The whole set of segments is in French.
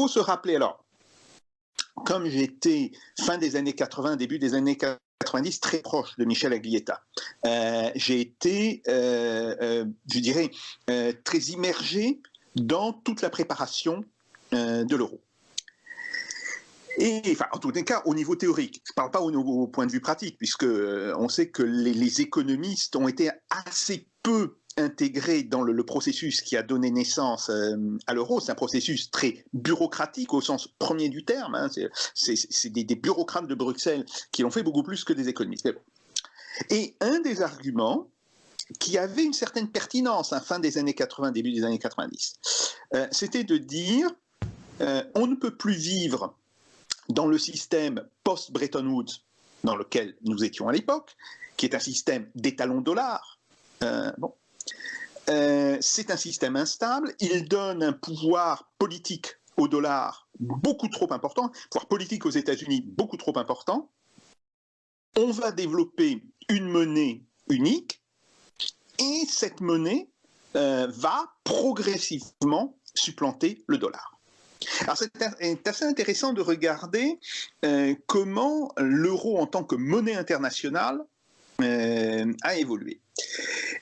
faut se rappeler, alors, comme j'étais fin des années 80, début des années 90, très proche de Michel Aglietta, j'ai été, je dirais, très immergé dans toute la préparation de l'euro. Et, enfin, en tous les cas, au niveau théorique, je ne parle pas au point de vue pratique, puisque on sait que les économistes ont été assez peu intégrés dans le processus qui a donné naissance à l'euro. C'est un processus très bureaucratique au sens premier du terme. Hein. C'est des bureaucrates de Bruxelles qui l'ont fait beaucoup plus que des économistes. Et un des arguments qui avait une certaine pertinence à fin des années 80, début des années 90, c'était de dire on ne peut plus vivre dans le système post-Bretton Woods dans lequel nous étions à l'époque, qui est un système d'étalon dollar. C'est un système instable, il donne un pouvoir politique au dollar beaucoup trop important, un pouvoir politique aux États-Unis beaucoup trop important. On va développer une monnaie unique, et cette monnaie va progressivement supplanter le dollar. Alors c'est assez intéressant de regarder comment l'euro en tant que monnaie internationale a évolué.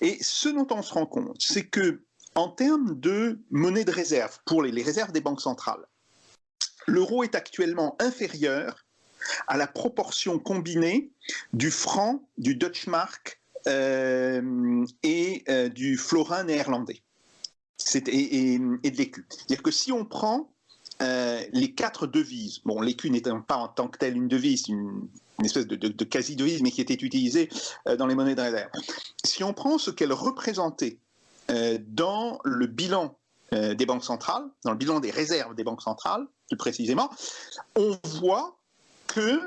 Et ce dont on se rend compte, c'est que en termes de monnaie de réserve, pour les réserves des banques centrales, l'euro est actuellement inférieur à la proportion combinée du franc, du Deutsche Mark et du florin néerlandais et de l'écu. C'est-à-dire que si on prend les 4 devises, bon, l'écu n'étant pas en tant que telle une devise, une espèce de quasi-devise, mais qui était utilisée dans les monnaies de réserve. Si on prend ce qu'elle représentait dans le bilan des banques centrales, dans le bilan des réserves des banques centrales, plus précisément, on voit que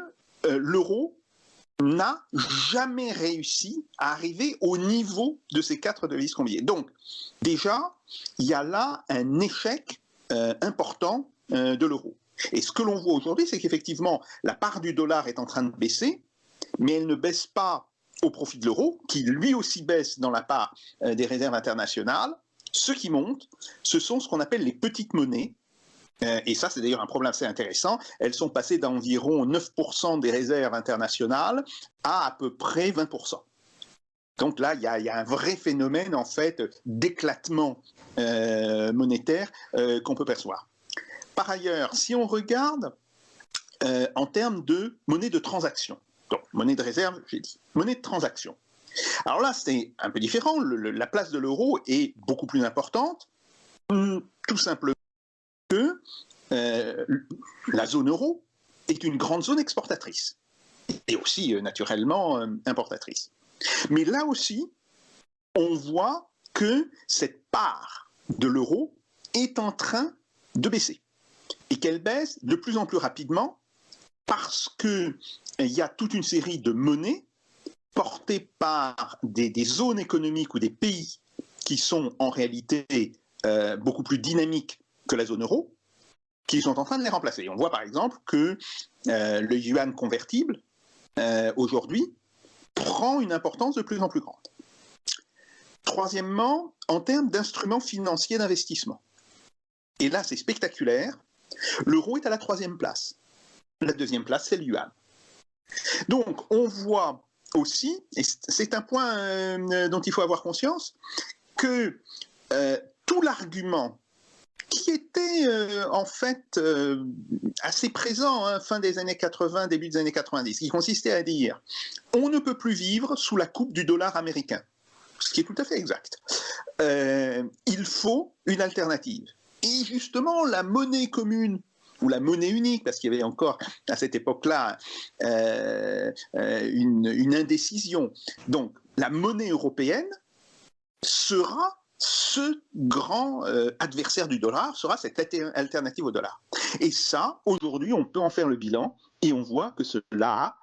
l'euro n'a jamais réussi à arriver au niveau de ces 4 devises combinées. Donc, déjà, il y a là un échec important de l'euro. Et ce que l'on voit aujourd'hui, c'est qu'effectivement, la part du dollar est en train de baisser, mais elle ne baisse pas au profit de l'euro, qui lui aussi baisse dans la part des réserves internationales. Ce qui monte, ce sont ce qu'on appelle les petites monnaies, et ça c'est d'ailleurs un problème assez intéressant. Elles sont passées d'environ 9% des réserves internationales à peu près 20%. Donc là, il y a un vrai phénomène en fait d'éclatement monétaire qu'on peut percevoir. Par ailleurs, si on regarde en termes de monnaie de transaction, donc monnaie de réserve, j'ai dit, monnaie de transaction. Alors là, c'est un peu différent. La place de l'euro est beaucoup plus importante, tout simplement que la zone euro est une grande zone exportatrice et aussi naturellement importatrice. Mais là aussi, on voit que cette part de l'euro est en train de baisser et qu'elle baisse de plus en plus rapidement parce qu'il y a toute une série de monnaies portées par des zones économiques ou des pays qui sont en réalité beaucoup plus dynamiques que la zone euro, qui sont en train de les remplacer. On voit par exemple que le yuan convertible, aujourd'hui, prend une importance de plus en plus grande. Troisièmement, en termes d'instruments financiers d'investissement. Et là, c'est spectaculaire. L'euro est à la 3e place. La 2e place, c'est le yuan. Donc, on voit aussi, et c'est un point dont il faut avoir conscience, que tout l'argument qui était en fait assez présent fin des années 80, début des années 90, qui consistait à dire on ne peut plus vivre sous la coupe du dollar américain, ce qui est tout à fait exact. Il faut une alternative. Et justement, la monnaie commune, ou la monnaie unique, parce qu'il y avait encore à cette époque-là une indécision. Donc, la monnaie européenne sera ce grand adversaire du dollar, sera cette alternative au dollar. Et ça, aujourd'hui, on peut en faire le bilan, et on voit que cela a